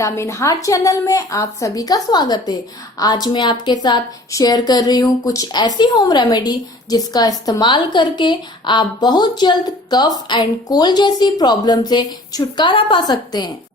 Vitamin heart channel में आप सभी का स्वागत है। आज मैं आपके साथ शेयर कर रही हूँ कुछ ऐसी होम रेमेडी जिसका इस्तेमाल करके आप बहुत जल्द कफ एंड कोल्ड जैसी प्रॉब्लम से छुटकारा पा सकते हैं।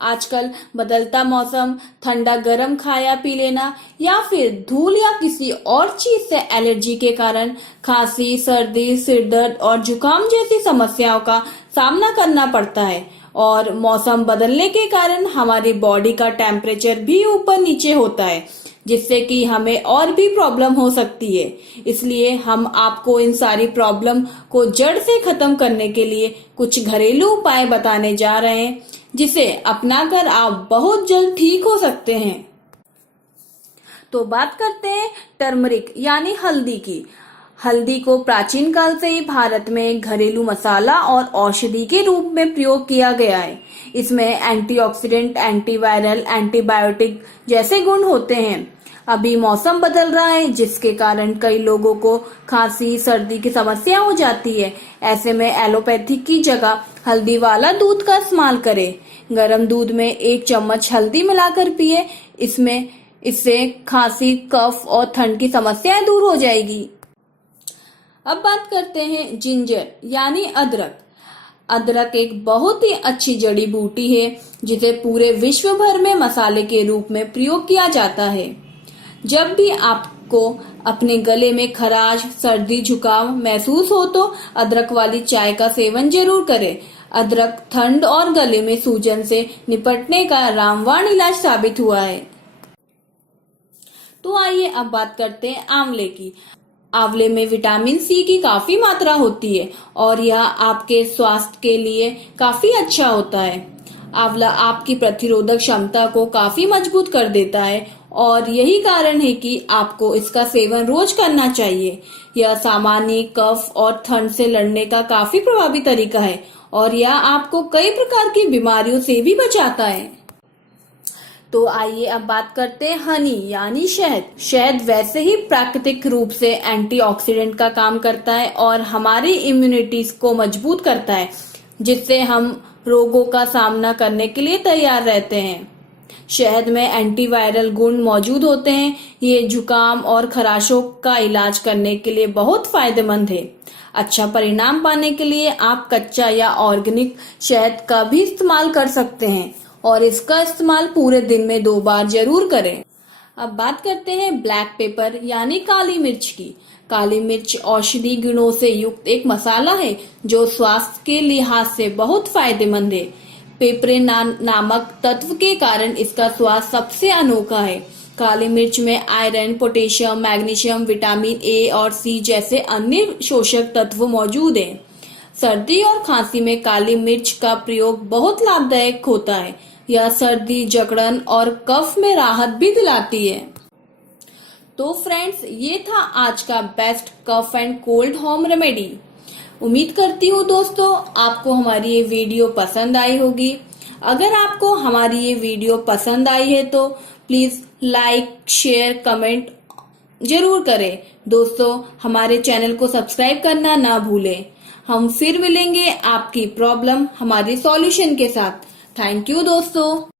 आजकल बदलता मौसम, ठंडा गर्म खाया पी लेना या फिर धूल या किसी और चीज से एलर्जी के कारण खांसी, सर्दी, सिरदर्द और जुकाम जैसी समस्याओं का सामना करना पड़ता है। और मौसम बदलने के कारण हमारी बॉडी का टेम्परेचर भी ऊपर नीचे होता है, जिससे कि हमें और भी प्रॉब्लम हो सकती है। इसलिए हम आपको इन सारी प्रॉब्लम को जड़ से खत्म करने के लिए कुछ घरेलू उपाय बताने जा रहे हैं, जिसे अपनाकर आप बहुत जल्द ठीक हो सकते हैं। तो बात करते हैं टर्मरिक यानी हल्दी की। हल्दी को प्राचीन काल से ही भारत में एक घरेलू मसाला और औषधि के रूप में प्रयोग किया गया है। इसमें एंटीऑक्सीडेंट, एंटीवायरल, एंटीबायोटिक जैसे गुण होते हैं। अभी मौसम बदल रहा है, जिसके कारण कई लोगों को खांसी, सर्दी की समस्या हो जाती है। ऐसे में एलोपैथिक की जगह हल्दी वाला दूध का इस्तेमाल करें। गर्म दूध में 1 चम्मच हल्दी मिलाकर पिए। इससे खांसी, कफ और ठंड की समस्याएं दूर हो जाएगी। अब बात करते हैं जिंजर यानी अदरक। अदरक एक बहुत ही अच्छी जड़ी बूटी है, जिसे पूरे विश्व भर में मसाले के रूप में प्रयोग किया जाता है। जब भी आपको अपने गले में खराश, सर्दी, जुकाम महसूस हो तो अदरक वाली चाय का सेवन जरूर करें। अदरक ठंड और गले में सूजन से निपटने का रामबाण इलाज साबित हुआ है। तो आइए अब बात करते हैं आंवले की। आंवले में विटामिन सी की काफी मात्रा होती है और यह आपके स्वास्थ्य के लिए काफी अच्छा होता है। आंवला आपकी प्रतिरोधक क्षमता को काफी मजबूत कर देता है और यही कारण है कि आपको इसका सेवन रोज करना चाहिए। यह सामान्य कफ और ठंड से लड़ने का काफी प्रभावी तरीका है और यह आपको कई प्रकार की बीमारियों से भी बचाता है। तो आइए अब बात करते हैं हनी यानी शहद। शहद वैसे ही प्राकृतिक रूप से एंटीऑक्सीडेंट का काम करता है और हमारी इम्यूनिटी को मजबूत करता है, जिससे हम रोगों का सामना करने के लिए तैयार रहते हैं। शहद में एंटीवायरल गुण मौजूद होते हैं। ये जुकाम और खराशों का इलाज करने के लिए बहुत फायदेमंद है। अच्छा परिणाम पाने के लिए आप कच्चा या ऑर्गेनिक शहद का भी इस्तेमाल कर सकते हैं और इसका इस्तेमाल पूरे दिन में 2 बार जरूर करें। अब बात करते हैं ब्लैक पेपर यानी काली मिर्च की। काली मिर्च औषधि गुणों से युक्त एक मसाला है जो स्वास्थ्य के लिहाज से बहुत फायदेमंद है। पेपरे नामक तत्व के कारण इसका स्वाद सबसे अनोखा है। काली मिर्च में iron, potassium, magnesium, vitamin A और सी जैसे अन्य पोषक तत्व मौजूद हैं। सर्दी और खांसी में काली मिर्च का प्रयोग बहुत लाभदायक होता है। यह सर्दी, जकड़न और कफ में राहत भी दिलाती है। तो फ्रेंड्स, ये था आज का best cough and cold home remedy. उम्मीद करती हूँ दोस्तों आपको हमारी ये वीडियो पसंद आई होगी। अगर आपको हमारी ये वीडियो पसंद आई है तो प्लीज लाइक, शेयर, कमेंट जरूर करें। दोस्तों, हमारे चैनल को सब्सक्राइब करना ना भूलें। हम फिर मिलेंगे आपकी प्रॉब्लम हमारी सॉल्यूशन के साथ। थैंक यू दोस्तों।